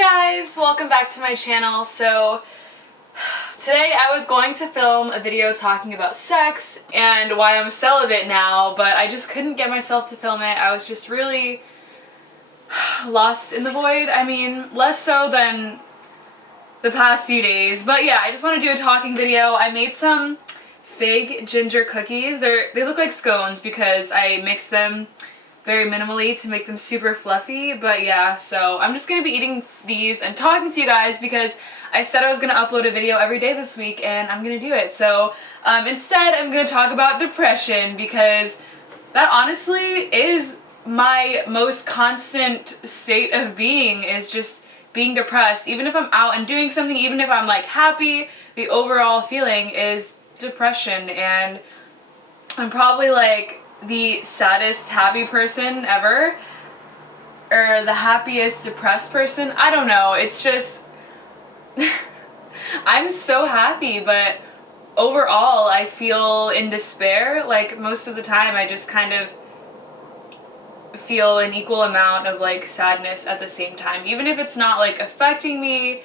guys, welcome back to my channel. So today I was going to film a video talking about sex and why I'm celibate now, but I just couldn't get myself to film it. I was just really lost in the void. I mean, less so than the past few days, but yeah, I just want to do a talking video. I made some fig ginger cookies. They look like scones because I mixed them very minimally to make them super fluffy, but yeah, so I'm just gonna be eating these and talking to you guys because I said I was gonna upload a video every day this week and I'm gonna do it. So instead I'm gonna talk about depression because that honestly is my most constant state of being, is just being depressed. Even if I'm out and doing something, even if I'm like happy, the overall feeling is depression. And I'm probably like the saddest happy person ever, or the happiest depressed person. I don't know, it's just I'm so happy, but overall I feel in despair. Like most of the time I just kind of feel an equal amount of like sadness at the same time. Even if it's not like affecting me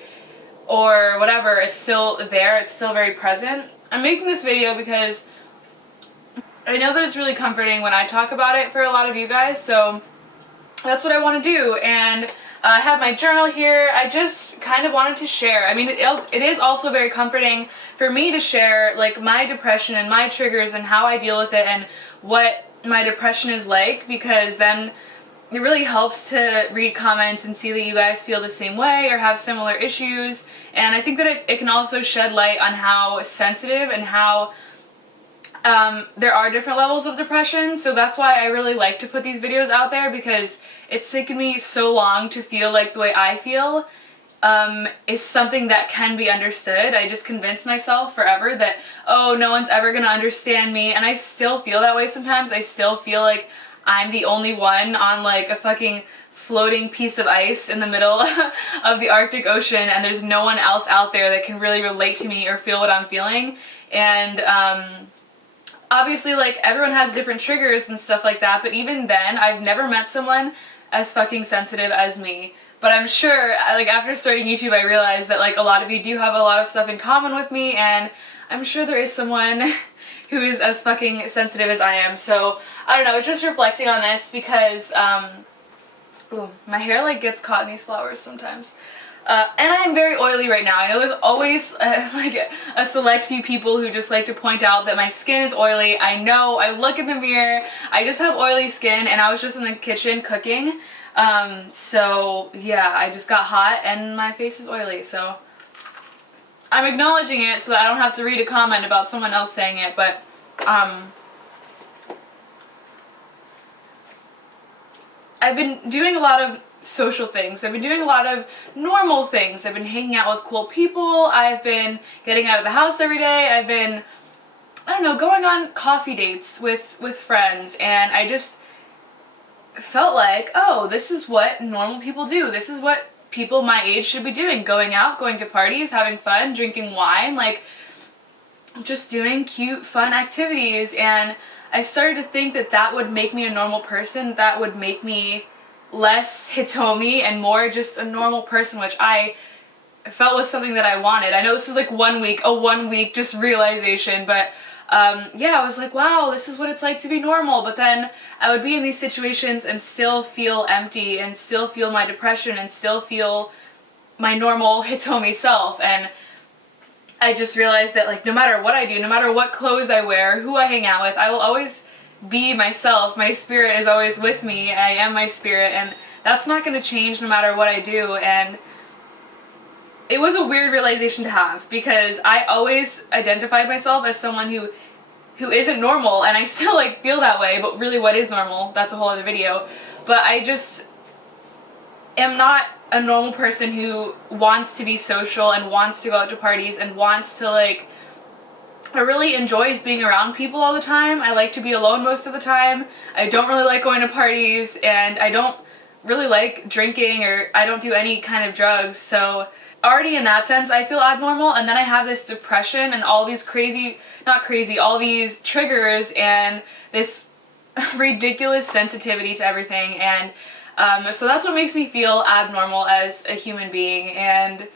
or whatever, it's still there, it's still very present. I'm making this video because I know that it's really comforting when I talk about it for a lot of you guys, so that's what I want to do. And I have my journal here. I just kind of wanted to share. I mean, it is also very comforting for me to share like my depression and my triggers and how I deal with it and what my depression is like, because then it really helps to read comments and see that you guys feel the same way or have similar issues. And I think that it can also shed light on how sensitive and how there are different levels of depression, so that's why I really like to put these videos out there, because it's taken me so long to feel like the way I feel is something that can be understood. I just convinced myself forever that, oh, no one's ever gonna understand me, and I still feel that way sometimes. I still feel like I'm the only one on like a fucking floating piece of ice in the middle of the Arctic Ocean, and there's no one else out there that can really relate to me or feel what I'm feeling. And obviously, like, everyone has different triggers and stuff like that, but even then, I've never met someone as fucking sensitive as me. But I'm sure, like, after starting YouTube, I realized that, like, a lot of you do have a lot of stuff in common with me, and I'm sure there is someone who is as fucking sensitive as I am. So, I don't know, it's just reflecting on this because, ooh, my hair, like, gets caught in these flowers sometimes. And I am very oily right now. I know there's always like a select few people who just like to point out that my skin is oily. I know, I look in the mirror, I just have oily skin, and I was just in the kitchen cooking. So yeah, I just got hot and my face is oily, so I'm acknowledging it so that I don't have to read a comment about someone else saying it, but I've been doing a lot of social things. I've been doing a lot of normal things. I've been hanging out with cool people. I've been getting out of the house every day. I've been, I don't know, going on coffee dates with friends, and I just felt like, oh, this is what normal people do. This is what people my age should be doing. Going out, going to parties, having fun, drinking wine, like just doing cute, fun activities. And I started to think that that would make me a normal person. That would make me less hitomi and more just a normal person, which I felt was something that I wanted. I know this is like a 1 week just realization, but yeah, I was like, wow, this is what it's like to be normal. But then I would be in these situations and still feel empty and still feel my depression and still feel my normal hitomi self. And I just realized that, like, no matter what I do, no matter what clothes I wear, who I hang out with, I will always be myself. My spirit is always with me. I am my spirit, and that's not going to change no matter what I do. And it was a weird realization to have, because I always identified myself as someone who isn't normal, and I still like feel that way, but really what is normal? That's a whole other video. But I just am not a normal person who wants to be social and wants to go out to parties and wants to like, I really enjoys being around people all the time. I like to be alone most of the time. I don't really like going to parties, and I don't really like drinking, or I don't do any kind of drugs. So already in that sense I feel abnormal, and then I have this depression and all these all these triggers and this ridiculous sensitivity to everything. And So that's what makes me feel abnormal as a human being, and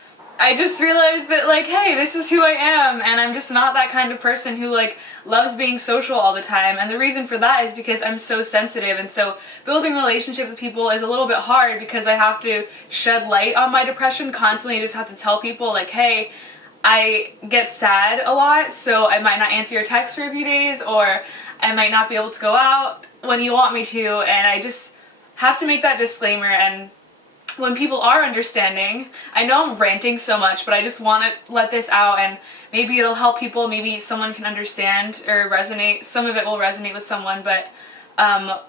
I just realized that, like, hey, this is who I am, and I'm just not that kind of person who, like, loves being social all the time. And the reason for that is because I'm so sensitive, and so building relationships with people is a little bit hard because I have to shed light on my depression constantly. I just have to tell people, like, hey, I get sad a lot, so I might not answer your text for a few days, or I might not be able to go out when you want me to, and I just have to make that disclaimer. And when people are understanding, I know I'm ranting so much, but I just want to let this out, and maybe it'll help people, maybe someone can understand or resonate. Some of it will resonate with someone, but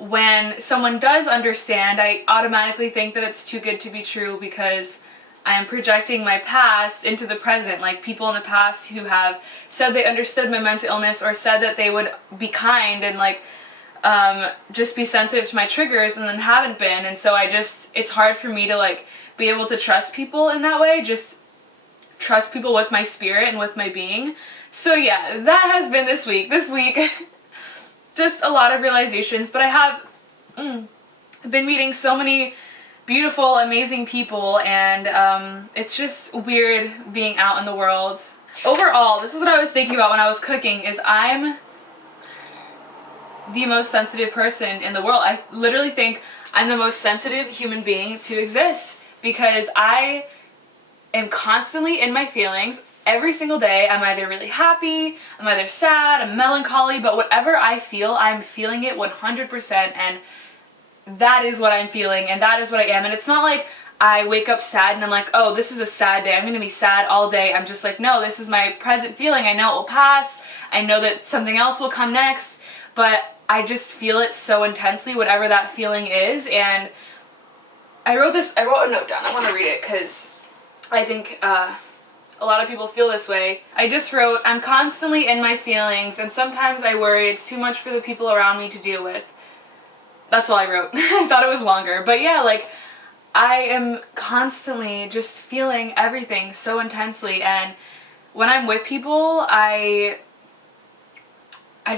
when someone does understand, I automatically think that it's too good to be true because I am projecting my past into the present, like people in the past who have said they understood my mental illness or said that they would be kind and like just be sensitive to my triggers and then haven't been. And so it's hard for me to like be able to trust people in that way, just trust people with my spirit and with my being. So yeah, that has been this week. Just a lot of realizations, but I have been meeting so many beautiful, amazing people, and it's just weird being out in the world. Overall, this is what I was thinking about when I was cooking, is I'm the most sensitive person in the world. I literally think I'm the most sensitive human being to exist because I am constantly in my feelings. Every single day, I'm either really happy, I'm either sad, I'm melancholy, but whatever I feel, I'm feeling it 100%, and that is what I'm feeling, and that is what I am. And it's not like I wake up sad and I'm like, oh, this is a sad day, I'm gonna be sad all day. I'm just like, no, this is my present feeling. I know it will pass, I know that something else will come next, but I just feel it so intensely, whatever that feeling is. And I wrote a note down. I want to read it because I think a lot of people feel this way. I just wrote, I'm constantly in my feelings, and sometimes I worry it's too much for the people around me to deal with. That's all I wrote. I thought it was longer. But yeah, like, I am constantly just feeling everything so intensely, and when I'm with people, I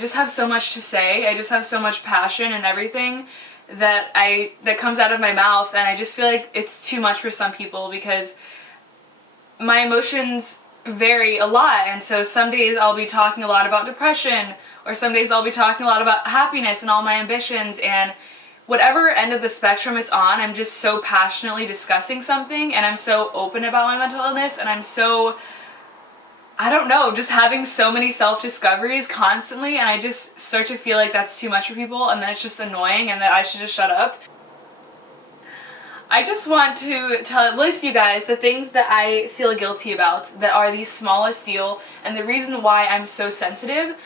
just have so much to say. I just have so much passion and everything that comes out of my mouth, and I just feel like it's too much for some people because my emotions vary a lot. And so some days I'll be talking a lot about depression, or some days I'll be talking a lot about happiness and all my ambitions, and whatever end of the spectrum it's on, I'm just so passionately discussing something, and I'm so open about my mental illness, and I'm so, I don't know, just having so many self-discoveries constantly, and I just start to feel like that's too much for people, and that it's just annoying, and that I should just shut up. I just want to list you guys the things that I feel guilty about that are the smallest deal, and the reason why I'm so sensitive,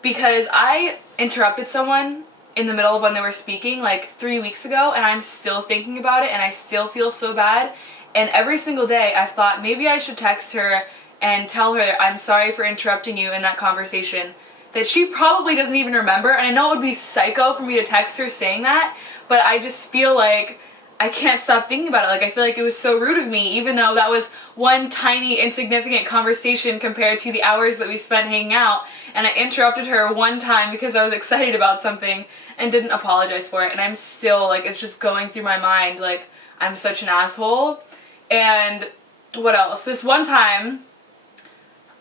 because I interrupted someone in the middle of when they were speaking like 3 weeks ago, and I'm still thinking about it, and I still feel so bad. And every single day I've thought maybe I should text her and tell her I'm sorry for interrupting you in that conversation that she probably doesn't even remember. And I know it would be psycho for me to text her saying that, but I just feel like I can't stop thinking about it. Like, I feel like it was so rude of me, even though that was one tiny insignificant conversation compared to the hours that we spent hanging out. And I interrupted her one time because I was excited about something and didn't apologize for it. And I'm still, like, it's just going through my mind, like, I'm such an asshole. And what else? This one time,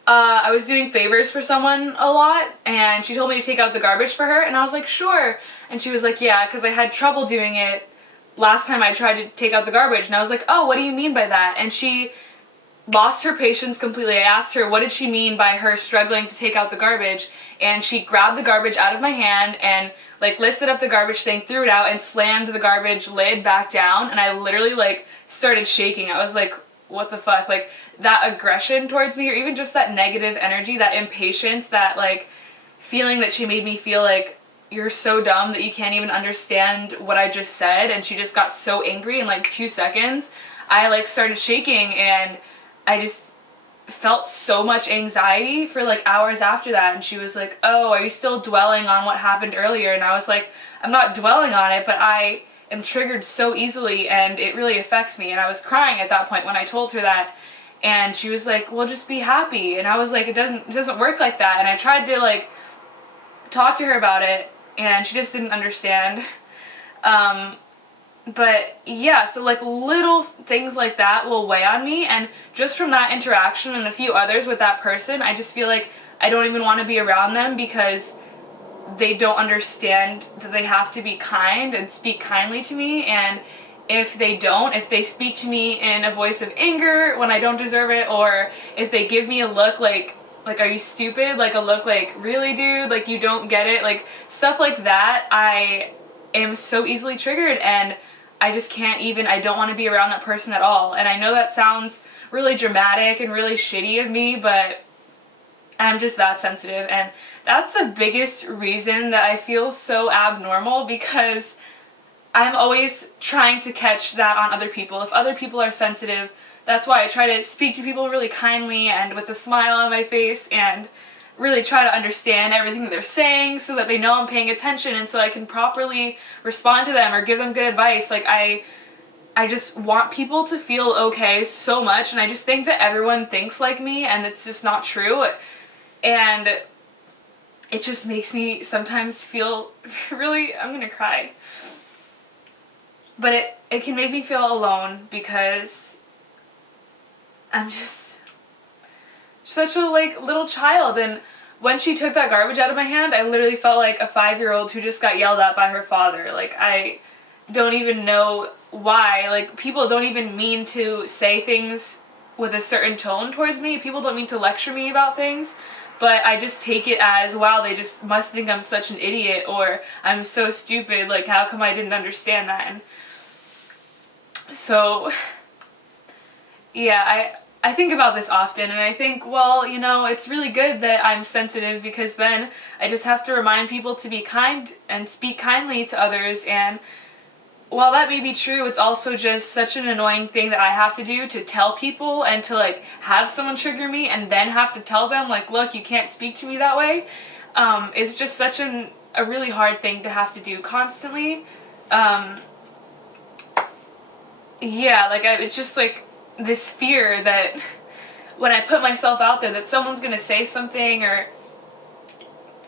I was doing favors for someone a lot, and she told me to take out the garbage for her, and I was like, sure. And she was like, yeah, because I had trouble doing it last time I tried to take out the garbage. And I was like, oh, what do you mean by that? And she lost her patience completely. I asked her what did she mean by her struggling to take out the garbage, and she grabbed the garbage out of my hand and like lifted up the garbage thing, threw it out, and slammed the garbage lid back down. And I literally like started shaking. I was like, what the fuck? Like, that aggression towards me, or even just that negative energy, that impatience, that like feeling that she made me feel like you're so dumb that you can't even understand what I just said. And she just got so angry in like 2 seconds. I like started shaking, and I just felt so much anxiety for like hours after that. And she was like, oh, are you still dwelling on what happened earlier? And I was like, I'm not dwelling on it, but I am triggered so easily and it really affects me. And I was crying at that point when I told her that. And she was like, well, just be happy. And I was like, it doesn't work like that. And I tried to like talk to her about it, and she just didn't understand. But yeah, so like little things like that will weigh on me, and just from that interaction and a few others with that person, I just feel like I don't even want to be around them because they don't understand that they have to be kind and speak kindly to me. And if they don't, if they speak to me in a voice of anger when I don't deserve it, or if they give me a look like are you stupid, like a look like really dude, like you don't get it, like stuff like that, I am so easily triggered, and I just can't even, I don't want to be around that person at all. And I know that sounds really dramatic and really shitty of me, but I'm just that sensitive, and that's the biggest reason that I feel so abnormal, because I'm always trying to catch that on other people. If other people are sensitive, that's why I try to speak to people really kindly and with a smile on my face, and really try to understand everything that they're saying so that they know I'm paying attention, and so I can properly respond to them or give them good advice. Like I just want people to feel okay so much, and I just think that everyone thinks like me, and it's just not true. And it just makes me sometimes feel really, I'm gonna cry. But it can make me feel alone, because I'm just such a like little child. And when she took that garbage out of my hand, I literally felt like a 5-year-old who just got yelled at by her father. Like, I don't even know why. Like, people don't even mean to say things with a certain tone towards me. People don't mean to lecture me about things. But I just take it as, wow, they just must think I'm such an idiot, or I'm so stupid, like how come I didn't understand that? And so, yeah, I think about this often, and I think, well, you know, it's really good that I'm sensitive, because then I just have to remind people to be kind and speak kindly to others. And while that may be true, it's also just such an annoying thing that I have to do, to tell people and to like have someone trigger me and then have to tell them like, look, you can't speak to me that way. It's just such a really hard thing to have to do constantly. Yeah, like it's just like this fear that when I put myself out there, that someone's gonna say something, or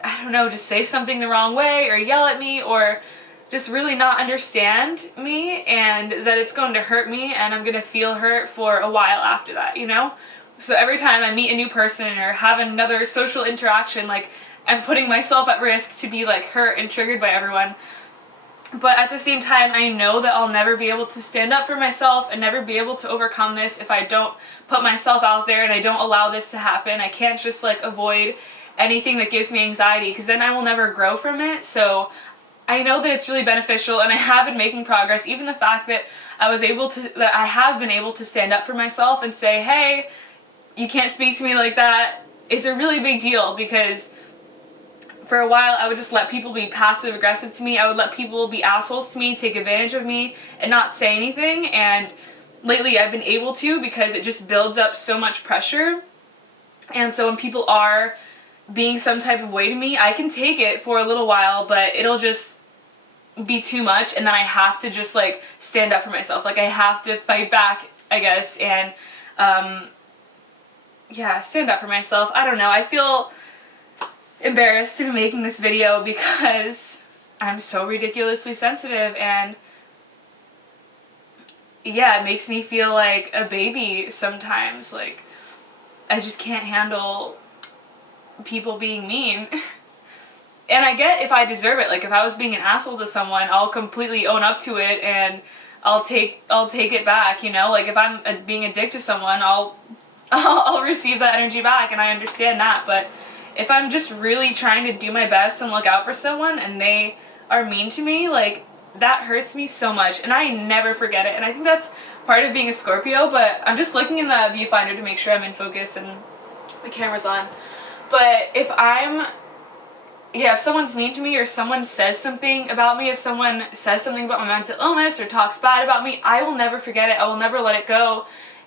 I don't know, just say something the wrong way, or yell at me, or just really not understand me, and that it's going to hurt me, and I'm going to feel hurt for a while after that, you know? So every time I meet a new person or have another social interaction, like, I'm putting myself at risk to be like hurt and triggered by everyone. But at the same time, I know that I'll never be able to stand up for myself and never be able to overcome this if I don't put myself out there and I don't allow this to happen. I can't just like avoid anything that gives me anxiety, because then I will never grow from it. So I know that it's really beneficial, and I have been making progress. Even the fact that that I have been able to stand up for myself and say, hey, you can't speak to me like that, is a really big deal, because for a while I would just let people be passive aggressive to me. I would let people be assholes to me, take advantage of me, and not say anything. And lately I've been able to, because it just builds up so much pressure. And so when people are being some type of way to me, I can take it for a little while, but it'll just be too much, and then I have to just like stand up for myself. Like, I have to fight back, I guess, and yeah, stand up for myself. I don't know. I feel embarrassed to be making this video because I'm so ridiculously sensitive, and yeah, it makes me feel like a baby sometimes. Like, I just can't handle people being mean. And I get if I deserve it. Like, if I was being an asshole to someone, I'll completely own up to it, and I'll take it back, you know? Like, if I'm being a dick to someone, I'll receive that energy back, and I understand that. But if I'm just really trying to do my best and look out for someone and they are mean to me, like, that hurts me so much, and I never forget it. And I think that's part of being a Scorpio, but I'm just looking in the viewfinder to make sure I'm in focus and the camera's on. But if someone's mean to me, or someone says something about me, if someone says something about my mental illness or talks bad about me, I will never forget it. I will never let it go.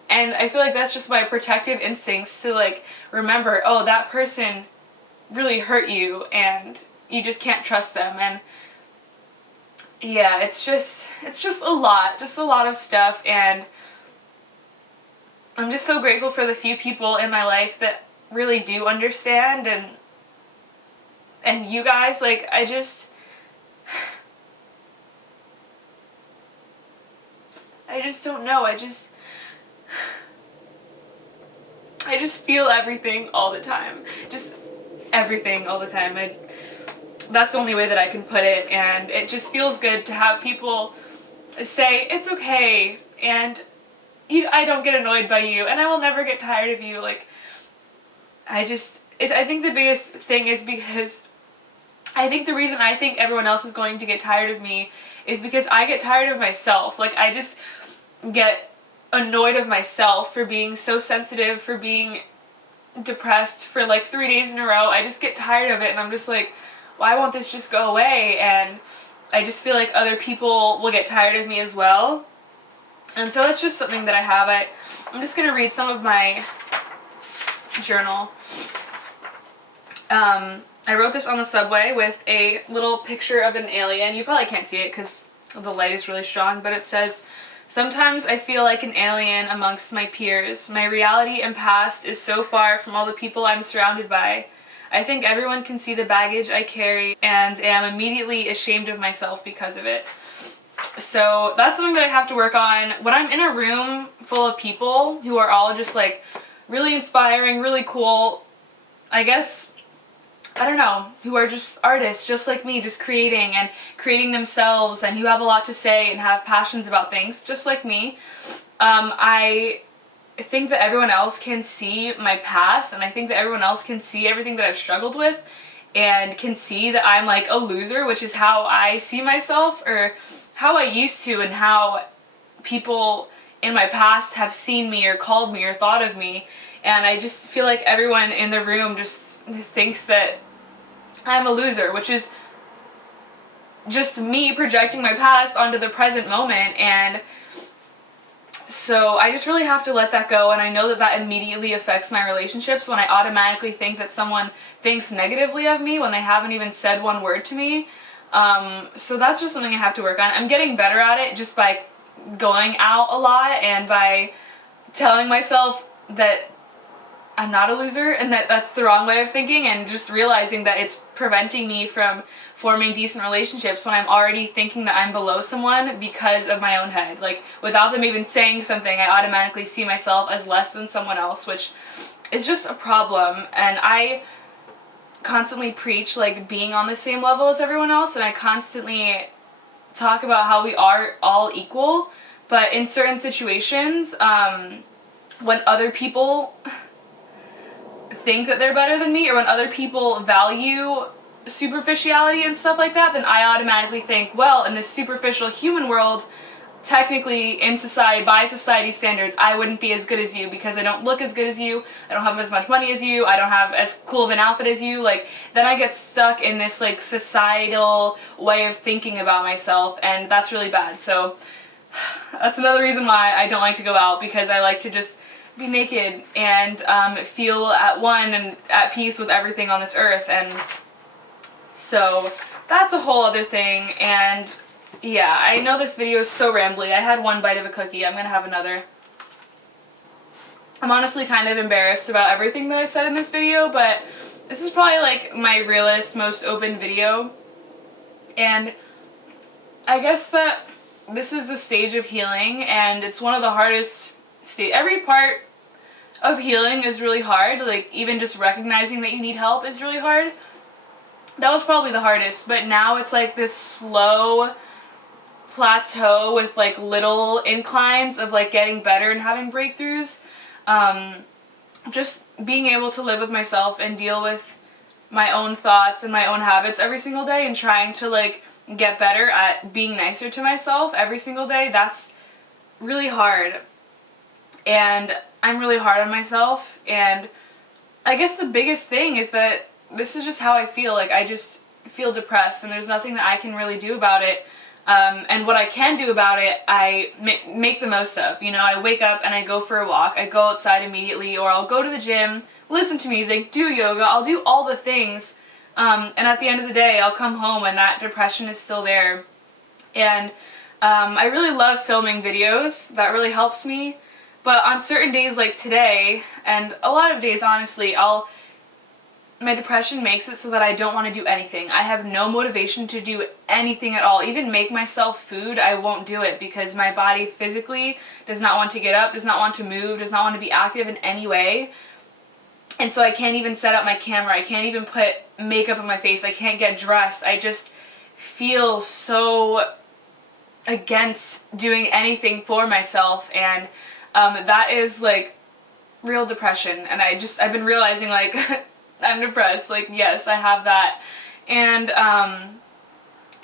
And I feel like that's just my protective instincts, to like remember, oh, that person really hurt you and you just can't trust them. And yeah, it's just a lot of stuff, and I'm just so grateful for the few people in my life that really do understand, and you guys, like, just don't know. I just feel everything all the time. Just everything all the time. That's the only way that I can put it, and it just feels good to have people say, it's okay, and I don't get annoyed by you, and I will never get tired of you. Like, I think the biggest thing is because I think the reason I think everyone else is going to get tired of me is because I get tired of myself. Like, I just get annoyed of myself for being so sensitive, for being depressed for like 3 days in a row. I just get tired of it, and I'm just like, why won't this just go away? And I just feel like other people will get tired of me as well. And so it's just something that I have. I'm just going to read some of my journal. I wrote this on the subway with a little picture of an alien. You probably can't see it because the light is really strong, but it says, "Sometimes I feel like an alien amongst my peers. My reality and past is so far from all the people I'm surrounded by. I think everyone can see the baggage I carry and am immediately ashamed of myself because of it." So that's something that I have to work on. When I'm in a room full of people who are all just like really inspiring, really cool, I guess, I don't know, who are just artists just like me, just creating themselves, and who have a lot to say and have passions about things just like me, I think that everyone else can see my past, and I think that everyone else can see everything that I've struggled with and can see that I'm like a loser, which is how I see myself, or how I used to, and how people in my past have seen me or called me or thought of me. And I just feel like everyone in the room just thinks that I'm a loser, which is just me projecting my past onto the present moment. And so I just really have to let that go, and I know that that immediately affects my relationships when I automatically think that someone thinks negatively of me when they haven't even said one word to me. So that's just something I have to work on. I'm getting better at it just by going out a lot and by telling myself that I'm not a loser and that that's the wrong way of thinking, and just realizing that it's preventing me from forming decent relationships when I'm already thinking that I'm below someone because of my own head. Like, without them even saying something, I automatically see myself as less than someone else, which is just a problem. And I constantly preach like being on the same level as everyone else, and I constantly talk about how we are all equal, but in certain situations, when other people think that they're better than me, or when other people value superficiality and stuff like that, then I automatically think, well, in this superficial human world, technically in society, by society standards, I wouldn't be as good as you because I don't look as good as you, I don't have as much money as you, I don't have as cool of an outfit as you. Like, then I get stuck in this like societal way of thinking about myself, and that's really bad. So that's another reason why I don't like to go out, because I like to just be naked and feel at one and at peace with everything on this earth. And so that's a whole other thing. And yeah, I know this video is so rambly. I had one bite of a cookie. I'm gonna have another. I'm honestly kind of embarrassed about everything that I said in this video, but this is probably like my realest, most open video. And I guess that this is the stage of healing, and it's one of the hardest every part of healing is really hard. Like, even just recognizing that you need help is really hard. That was probably the hardest, but now it's like this slow plateau with like little inclines of like getting better and having breakthroughs. Just being able to live with myself and deal with my own thoughts and my own habits every single day, and trying to like get better at being nicer to myself every single day, that's really hard. And I'm really hard on myself, and I guess the biggest thing is that this is just how I feel. Like, I just feel depressed, and there's nothing that I can really do about it. And what I can do about it, I make the most of. You know, I wake up and I go for a walk, I go outside immediately, or I'll go to the gym, listen to music, do yoga, I'll do all the things. And at the end of the day, I'll come home and that depression is still there. And I really love filming videos. That really helps me. But on certain days like today, and a lot of days honestly, I'll my depression makes it so that I don't want to do anything. I have no motivation to do anything at all. Even make myself food, I won't do it because my body physically does not want to get up, does not want to move, does not want to be active in any way. And so I can't even set up my camera. I can't even put makeup on my face. I can't get dressed. I just feel so against doing anything for myself, and that is like real depression. And I've been realizing like I'm depressed, like yes, I have that. And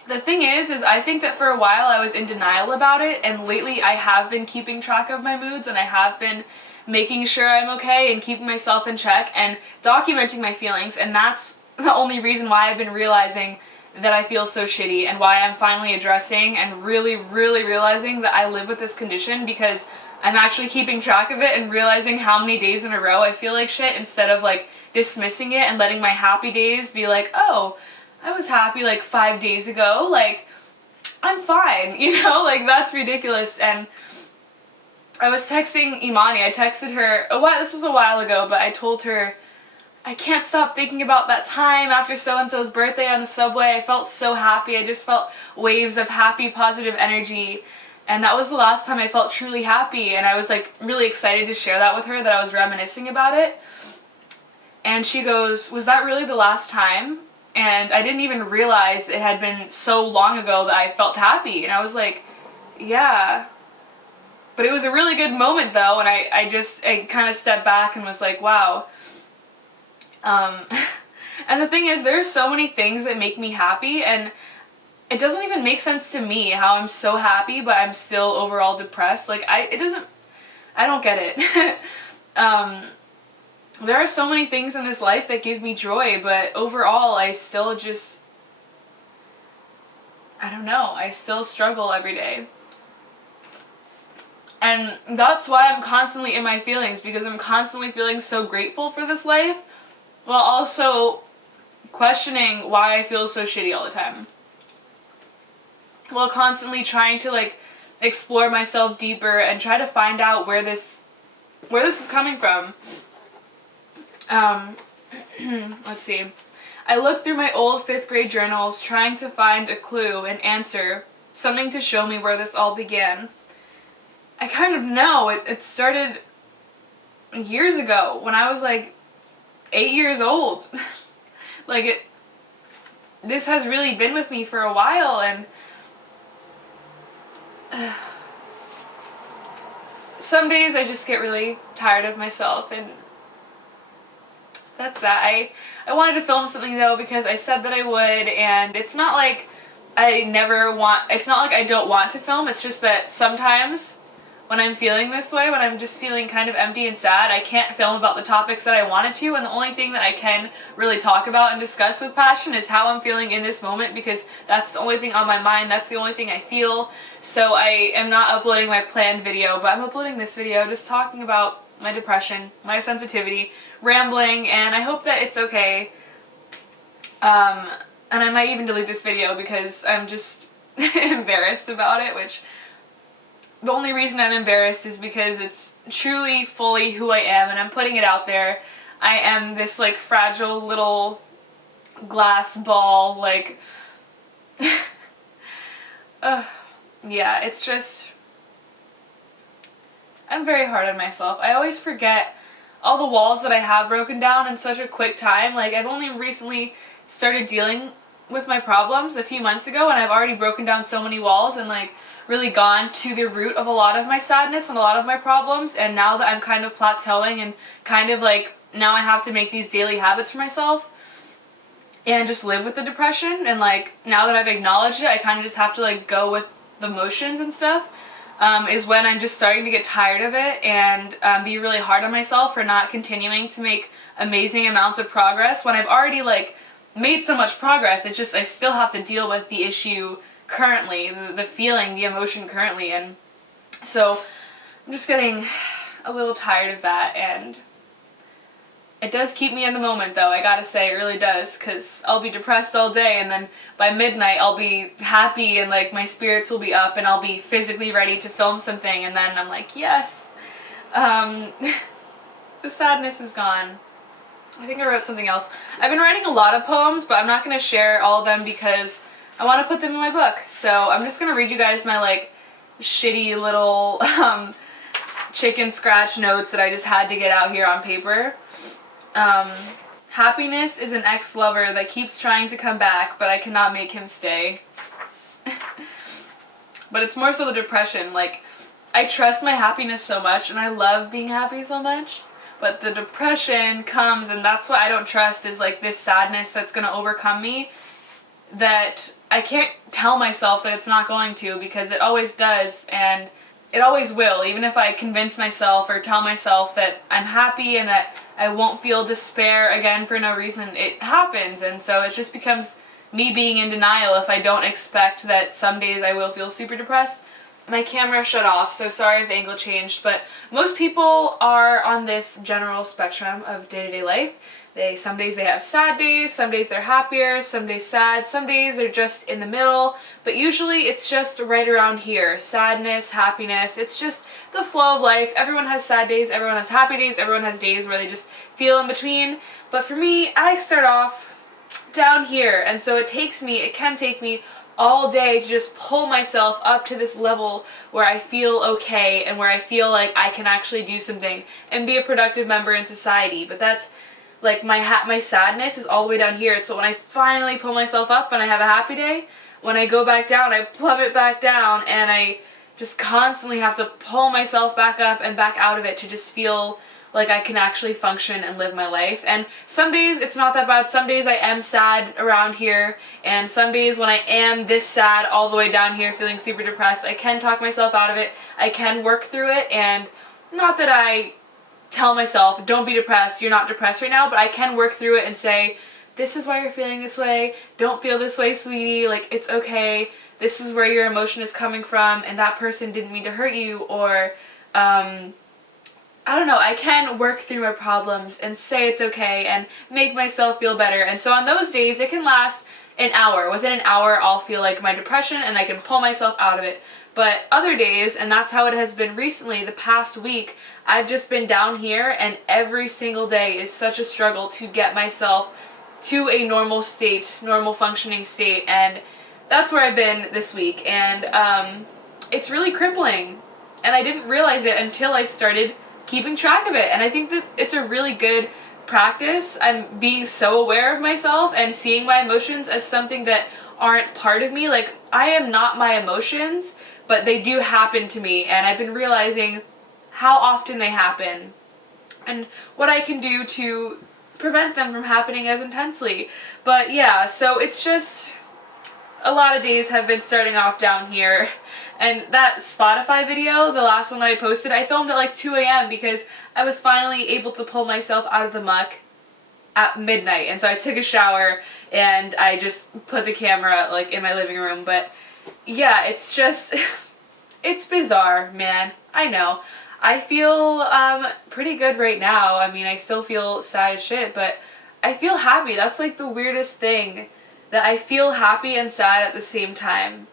the thing is I think that for a while I was in denial about it, and lately I have been keeping track of my moods, and I have been making sure I'm okay and keeping myself in check and documenting my feelings, and that's the only reason why I've been realizing that I feel so shitty, and why I'm finally addressing and really, really realizing that I live with this condition, because I'm actually keeping track of it and realizing how many days in a row I feel like shit, instead of like dismissing it and letting my happy days be like, oh, I was happy like 5 days ago, like I'm fine, you know, like that's ridiculous. And I was texting Imani, I texted her, this was a while ago, but I told her, I can't stop thinking about that time after so-and-so's birthday on the subway. I felt so happy. I just felt waves of happy, positive energy. And that was the last time I felt truly happy. And I was like really excited to share that with her, that I was reminiscing about it. And she goes, was that really the last time? And I didn't even realize it had been so long ago that I felt happy. And I was like, yeah. But it was a really good moment though, and I kind of stepped back and was like, wow. And the thing is, there's so many things that make me happy, and it doesn't even make sense to me how I'm so happy, but I'm still overall depressed. Like, I don't get it. There are so many things in this life that give me joy, but overall, I still just, I don't know, I still struggle every day. And that's why I'm constantly in my feelings, because I'm constantly feeling so grateful for this life, while also questioning why I feel so shitty all the time. While constantly trying to like explore myself deeper and try to find out where this is coming from. Let's see. I looked through my old 5th grade journals trying to find a clue, an answer, something to show me where this all began. I kind of know it started years ago when I was like 8 years old. Like this has really been with me for a while, and some days I just get really tired of myself, and that's that. I wanted to film something though because I said that I would, and it's not like it's not like I don't want to film, it's just that sometimes when I'm feeling this way, when I'm just feeling kind of empty and sad, I can't film about the topics that I wanted to, and the only thing that I can really talk about and discuss with passion is how I'm feeling in this moment, because that's the only thing on my mind, that's the only thing I feel. So I am not uploading my planned video, but I'm uploading this video just talking about my depression, my sensitivity, rambling, and I hope that it's okay. And I might even delete this video because I'm just embarrassed about it, which the only reason I'm embarrassed is because it's truly fully who I am, and I'm putting it out there. I am this like fragile little glass ball, like yeah, it's just, I'm very hard on myself. I always forget all the walls that I have broken down in such a quick time. Like, I've only recently started dealing with my problems a few months ago, and I've already broken down so many walls and like really gone to the root of a lot of my sadness and a lot of my problems. And now that I'm kind of plateauing and kind of like, now I have to make these daily habits for myself and just live with the depression, and like now that I've acknowledged it, I kind of just have to like go with the motions and stuff, is when I'm just starting to get tired of it and be really hard on myself for not continuing to make amazing amounts of progress when I've already like made so much progress. It's just I still have to deal with the issue currently, the feeling, the emotion currently, and so I'm just getting a little tired of that. And it does keep me in the moment though, I gotta say, it really does, because I'll be depressed all day and then by midnight I'll be happy and like my spirits will be up and I'll be physically ready to film something, and then I'm like, yes, the sadness is gone. I think I wrote something else. I've been writing a lot of poems, but I'm not going to share all of them because I want to put them in my book. So I'm just going to read you guys my like shitty little chicken scratch notes that I just had to get out here on paper. Happiness is an ex-lover that keeps trying to come back, but I cannot make him stay. But it's more so the depression. Like, I trust my happiness so much, and I love being happy so much. But the depression comes, and that's what I don't trust, is like this sadness that's going to overcome me that I can't tell myself that it's not going to, because it always does, and it always will. Even if I convince myself or tell myself that I'm happy and that I won't feel despair again for no reason, it happens. And so it just becomes me being in denial if I don't expect that some days I will feel super depressed. My camera shut off, so sorry if the angle changed, but most people are on this general spectrum of day-to-day life. Some days they have sad days, some days they're happier, some days sad, some days they're just in the middle, but usually it's just right around here. Sadness, happiness, it's just the flow of life. Everyone has sad days, everyone has happy days, everyone has days where they just feel in between. But for me, I start off down here, and so it can take me all day to just pull myself up to this level where I feel okay and where I feel like I can actually do something and be a productive member in society. But that's like my sadness is all the way down here. So when I finally pull myself up and I have a happy day, when I go back down, I plummet back down, and I just constantly have to pull myself back up and back out of it to just feel like I can actually function and live my life. And some days it's not that bad. Some days I am sad around here, and some days when I am this sad all the way down here feeling super depressed, I can talk myself out of it. I can work through it, and not that I tell myself, don't be depressed, you're not depressed right now, but I can work through it and say, this is why you're feeling this way, don't feel this way, sweetie, like, it's okay, this is where your emotion is coming from, and that person didn't mean to hurt you, or, I don't know, I can work through my problems and say it's okay and make myself feel better. And so on those days, it can last an hour. Within an hour, I'll feel like my depression and I can pull myself out of it. But other days, and that's how it has been recently, the past week, I've just been down here, and every single day is such a struggle to get myself to a normal state, normal functioning state, and that's where I've been this week. And it's really crippling, and I didn't realize it until I started keeping track of it. And I think that it's a really good practice. I'm being so aware of myself and seeing my emotions as something that aren't part of me. Like, I am not my emotions, but they do happen to me, and I've been realizing how often they happen and what I can do to prevent them from happening as intensely. But yeah, so it's just a lot of days have been starting off down here. And that Spotify video, the last one that I posted, I filmed at like 2 a.m. because I was finally able to pull myself out of the muck at midnight. And so I took a shower and I just put the camera like in my living room. But yeah, it's just, it's bizarre, man. I know. I feel pretty good right now. I mean, I still feel sad as shit, but I feel happy. That's like the weirdest thing, that I feel happy and sad at the same time.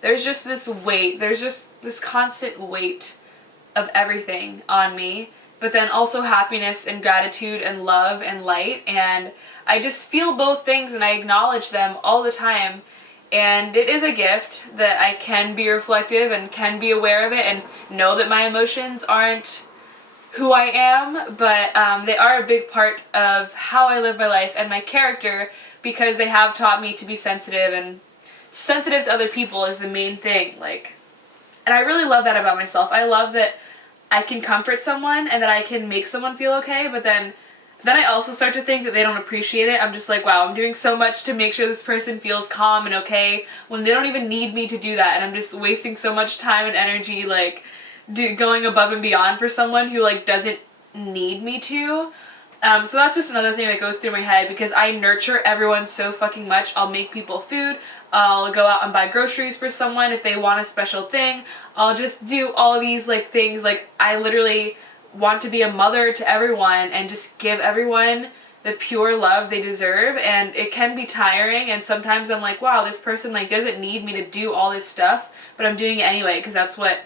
There's just this weight, there's just this constant weight of everything on me, but then also happiness and gratitude and love and light, and I just feel both things and I acknowledge them all the time. And it is a gift that I can be reflective and can be aware of it and know that my emotions aren't who I am, but they are a big part of how I live my life and my character, because they have taught me to be sensitive, and sensitive to other people is the main thing. Like, and I really love that about myself. I love that I can comfort someone and that I can make someone feel okay, but then I also start to think that they don't appreciate it. I'm just like, wow, I'm doing so much to make sure this person feels calm and okay when they don't even need me to do that, and I'm just wasting so much time and energy, like, going above and beyond for someone who, like, doesn't need me to. So that's just another thing that goes through my head, because I nurture everyone so fucking much. I'll make people food, I'll go out and buy groceries for someone if they want a special thing, I'll just do all these, like, things. Like, I literally want to be a mother to everyone and just give everyone the pure love they deserve, and it can be tiring, and sometimes I'm like, wow, this person, like, doesn't need me to do all this stuff, but I'm doing it anyway because that's what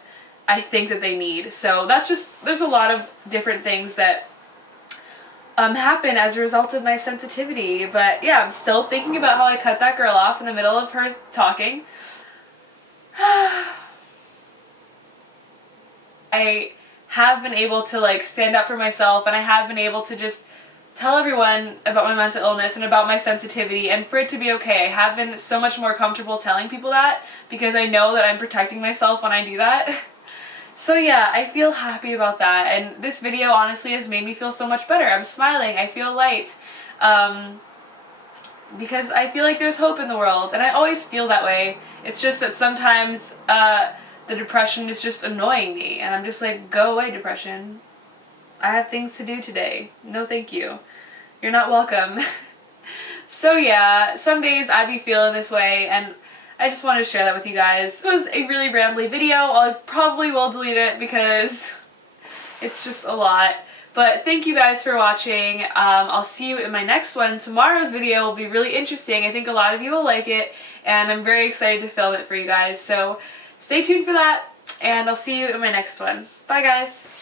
I think that they need. So that's just, there's a lot of different things that happen as a result of my sensitivity. But yeah, I'm still thinking about how I cut that girl off in the middle of her talking. I have been able to like stand up for myself, and I have been able to just tell everyone about my mental illness and about my sensitivity, and for it to be okay. I have been so much more comfortable telling people that because I know that I'm protecting myself when I do that. So yeah, I feel happy about that, and this video honestly has made me feel so much better. I'm smiling, I feel light, because I feel like there's hope in the world, and I always feel that way. It's just that sometimes the depression is just annoying me, and I'm just like, go away, depression. I have things to do today. No thank you. You're not welcome. So yeah, some days I'd be feeling this way, and I just wanted to share that with you guys. This was a really rambly video. I probably will delete it because it's just a lot. But thank you guys for watching. I'll see you in my next one. Tomorrow's video will be really interesting. I think a lot of you will like it, and I'm very excited to film it for you guys. So stay tuned for that, and I'll see you in my next one. Bye guys!